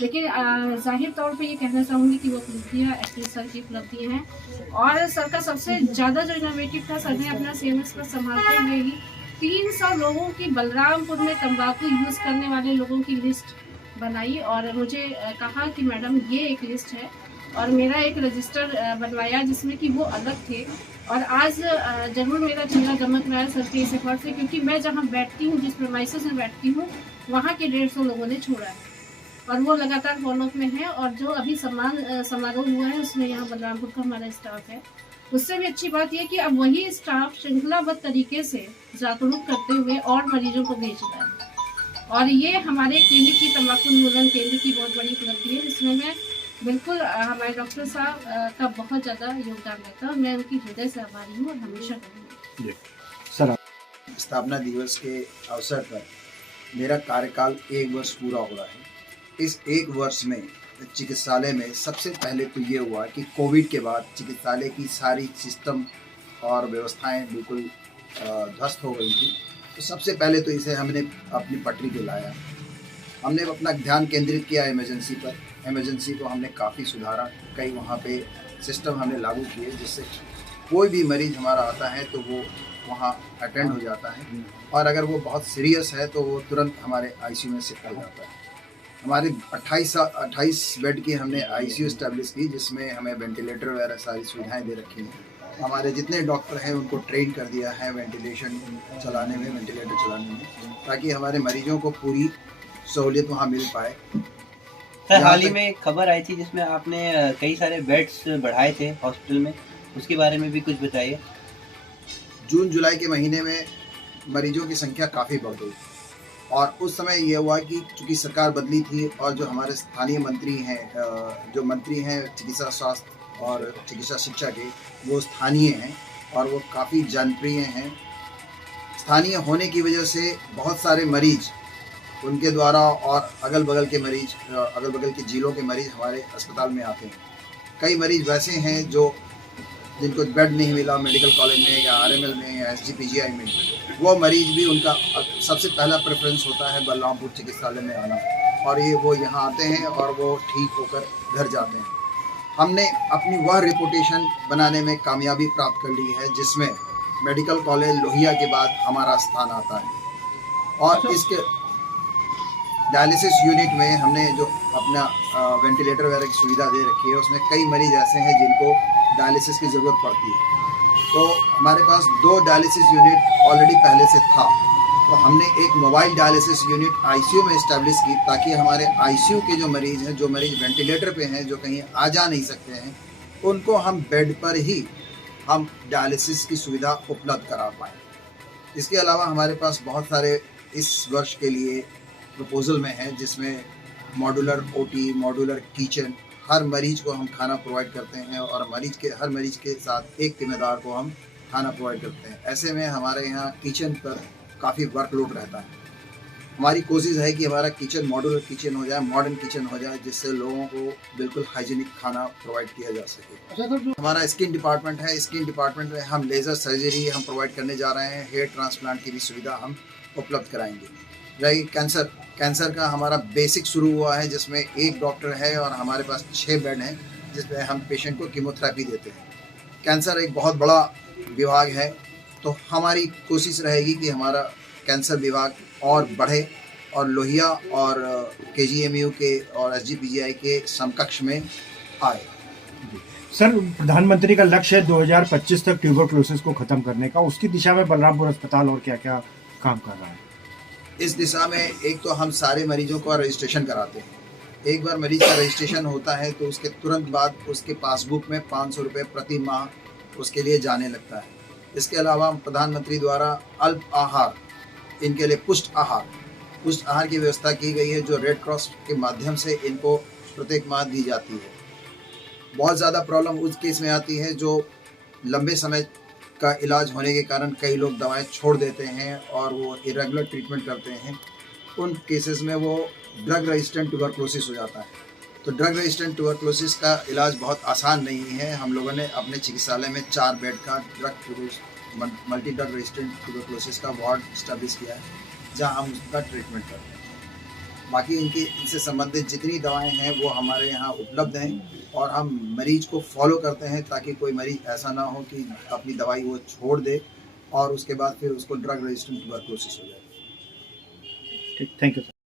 लेकिन ज़ाहिर तौर पे ये कहना चाहूँगी कि वो उपलब्धियाँ एक्चुअली सर की उपलब्धियाँ हैं। और सर का सबसे ज़्यादा जो इनोवेटिव था, सर ने अपना सीएमएस पर संभालते हुए ही 300 लोगों की बलरामपुर में तंबाकू यूज़ करने वाले लोगों की लिस्ट बनाई और मुझे कहा कि मैडम ये एक लिस्ट है, और मेरा एक रजिस्टर बनवाया जिसमें कि वो अलग थे। और आज ज़रूर मेरा चेहरा गमक रहा है सर के इस एफर्ट से, क्योंकि मैं जहाँ बैठती हूँ, जिस प्रेमाइसेस में बैठती हूँ, वहाँ के 150 लोगों ने छोड़ा है और वो लगातार फॉलोअप में है। और जो अभी सम्मान समारोह हुआ है उसमें यहाँ बलरामपुर का हमारा स्टाफ है। उससे भी अच्छी बात यह कि अब वही स्टाफ श्रृंखलाबद्ध तरीके से जागरूक करते हुए और मरीजों को भेज रहा है। और ये हमारे क्लिनिक की तंबाकू उन्मूलन केंद्र की बहुत बड़ी उपलब्धि है, जिसमें मैं बिल्कुल हमारे डॉक्टर साहब का बहुत ज़्यादा योगदान रहता है और मैं उनकी हृदय से आभारी हूँ और हमेशा रहूँगी। सर, स्थापना दिवस के अवसर पर मेरा कार्यकाल 1 वर्ष पूरा हो रहा है। इस 1 वर्ष में चिकित्सालय में सबसे पहले तो ये हुआ कि कोविड के बाद चिकित्सालय की सारी सिस्टम और व्यवस्थाएं बिल्कुल ध्वस्त हो गई थी। तो सबसे पहले तो इसे हमने अपनी पटरी पे लाया। हमने अपना ध्यान केंद्रित किया इमरजेंसी पर। इमरजेंसी को हमने काफ़ी सुधारा, कई वहाँ पे सिस्टम हमने लागू किए जिससे कोई भी मरीज़ हमारा आता है तो वो वहाँ अटेंड हो जाता है, और अगर वो बहुत सीरियस है तो वो तुरंत हमारे आईसीयू में शिफ्ट हो जाता है। हमारे 28 बेड की हमने आईसीयू इस्टेब्लिश की, जिसमें हमें वेंटिलेटर वगैरह सारी सुविधाएं दे रखी हैं। हमारे जितने डॉक्टर हैं उनको ट्रेन कर दिया है वेंटिलेटर चलाने में, ताकि हमारे मरीजों को पूरी सहूलियत वहाँ मिल पाए। सर, हाल ही में एक खबर आई थी जिसमें आपने कई सारे बेड्स बढ़ाए थे हॉस्पिटल में, उसके बारे में भी कुछ बताइए। जून जुलाई के महीने में मरीजों की संख्या काफ़ी बढ़ गई, और उस समय यह हुआ कि चूँकि सरकार बदली थी और जो हमारे स्थानीय मंत्री हैं, जो मंत्री हैं चिकित्सा स्वास्थ्य और चिकित्सा शिक्षा के, वो स्थानीय हैं और वो काफ़ी जनप्रिय हैं। स्थानीय होने की वजह से बहुत सारे मरीज उनके द्वारा और अगल बगल के जिलों के मरीज हमारे अस्पताल में आते हैं। कई मरीज वैसे हैं जिनको बेड नहीं मिला मेडिकल कॉलेज में या आरएमएल में या एसजीपीजीआई में, वो मरीज भी उनका सबसे पहला प्रेफरेंस होता है बलरामपुर चिकित्सालय में आना, और वो यहाँ आते हैं और वो ठीक होकर घर जाते हैं। हमने अपनी वह रिपुटेशन बनाने में कामयाबी प्राप्त कर ली है जिसमें मेडिकल कॉलेज लोहिया के बाद हमारा स्थान आता है। और इसके डायलिसिस यूनिट में हमने जो अपना वेंटिलेटर वगैरह की सुविधा दे रखी है, उसमें कई मरीज ऐसे हैं जिनको डायलिसिस की ज़रूरत पड़ती है। तो हमारे पास 2 डायलिसिस यूनिट ऑलरेडी पहले से था, तो हमने एक मोबाइल डायलिसिस यूनिट आईसीयू में इस्टेब्लिश की, ताकि हमारे आईसीयू के जो मरीज़ हैं, जो मरीज़ वेंटिलेटर पे हैं, जो कहीं आ जा नहीं सकते हैं, उनको हम बेड पर ही हम डायलिसिस की सुविधा उपलब्ध करा पाएँ। इसके अलावा हमारे पास बहुत सारे इस वर्ष के लिए प्रपोजल में है, जिसमें मॉड्यूलर ओटी, मॉड्यूलर किचन, हर मरीज को हम खाना प्रोवाइड करते हैं और हर मरीज के साथ एक जिम्मेदार को हम खाना प्रोवाइड करते हैं। ऐसे में हमारे यहाँ किचन पर काफ़ी वर्कलोड रहता है। हमारी कोशिश है कि हमारा किचन मॉड्यूलर किचन हो जाए, मॉडर्न किचन हो जाए, जिससे लोगों को बिल्कुल हाइजीनिक खाना प्रोवाइड किया जा सके। हमारा स्किन डिपार्टमेंट है, स्किन डिपार्टमेंट में हम लेज़र सर्जरी हम प्रोवाइड करने जा रहे हैं। हेयर ट्रांसप्लांट की भी सुविधा हम उपलब्ध कराएंगे। रही कैंसर का हमारा बेसिक शुरू हुआ है, जिसमें 1 डॉक्टर है और हमारे पास 6 बेड हैं, जिसमें हम पेशेंट को कीमोथेरेपी देते हैं। कैंसर एक बहुत बड़ा विभाग है, तो हमारी कोशिश रहेगी कि हमारा कैंसर विभाग और बढ़े और लोहिया और केजीएमयू के और एसजीपीजीआई के समकक्ष में आए। सर, प्रधानमंत्री का लक्ष्य है 2025 तक ट्यूबरक्लोसिस को ख़त्म करने का। उसकी दिशा में बलरामपुर अस्पताल और क्या क्या काम कर रहा है? इस दिशा में एक तो हम सारे मरीजों का रजिस्ट्रेशन कराते हैं। एक बार मरीज का रजिस्ट्रेशन होता है तो उसके तुरंत बाद उसके पासबुक में 500 रुपये प्रति माह उसके लिए जाने लगता है। इसके अलावा प्रधानमंत्री द्वारा अल्प आहार, इनके लिए पुष्ट आहार की व्यवस्था की गई है, जो रेड क्रॉस के माध्यम से इनको प्रत्येक माह दी जाती है। बहुत ज़्यादा प्रॉब्लम उस केस में आती है जो लंबे समय का इलाज होने के कारण कई लोग दवाएं छोड़ देते हैं और वो इरेगुलर ट्रीटमेंट करते हैं। उन केसेस में वो ड्रग रेजिस्टेंट ट्यूबरक्लोसिस हो जाता है। तो ड्रग रेजिस्टेंट ट्यूबरक्लोसिस का इलाज बहुत आसान नहीं है। हम लोगों ने अपने चिकित्सालय में 4 बेड का मल्टी ड्रग रेजिस्टेंट ट्यूबरक्लोसिस का वार्ड इस्टेब्लिश किया है, जहां हम उसका ट्रीटमेंट करते हैं। बाकी इनसे संबंधित जितनी दवाएं हैं वो हमारे यहाँ उपलब्ध हैं और हम मरीज को फॉलो करते हैं ताकि कोई मरीज ऐसा ना हो कि अपनी दवाई वो छोड़ दे और उसके बाद फिर उसको ड्रग रेजिस्टेंट ट्यूबरकुलोसिस हो जाए। ठीक, थैंक यू सर।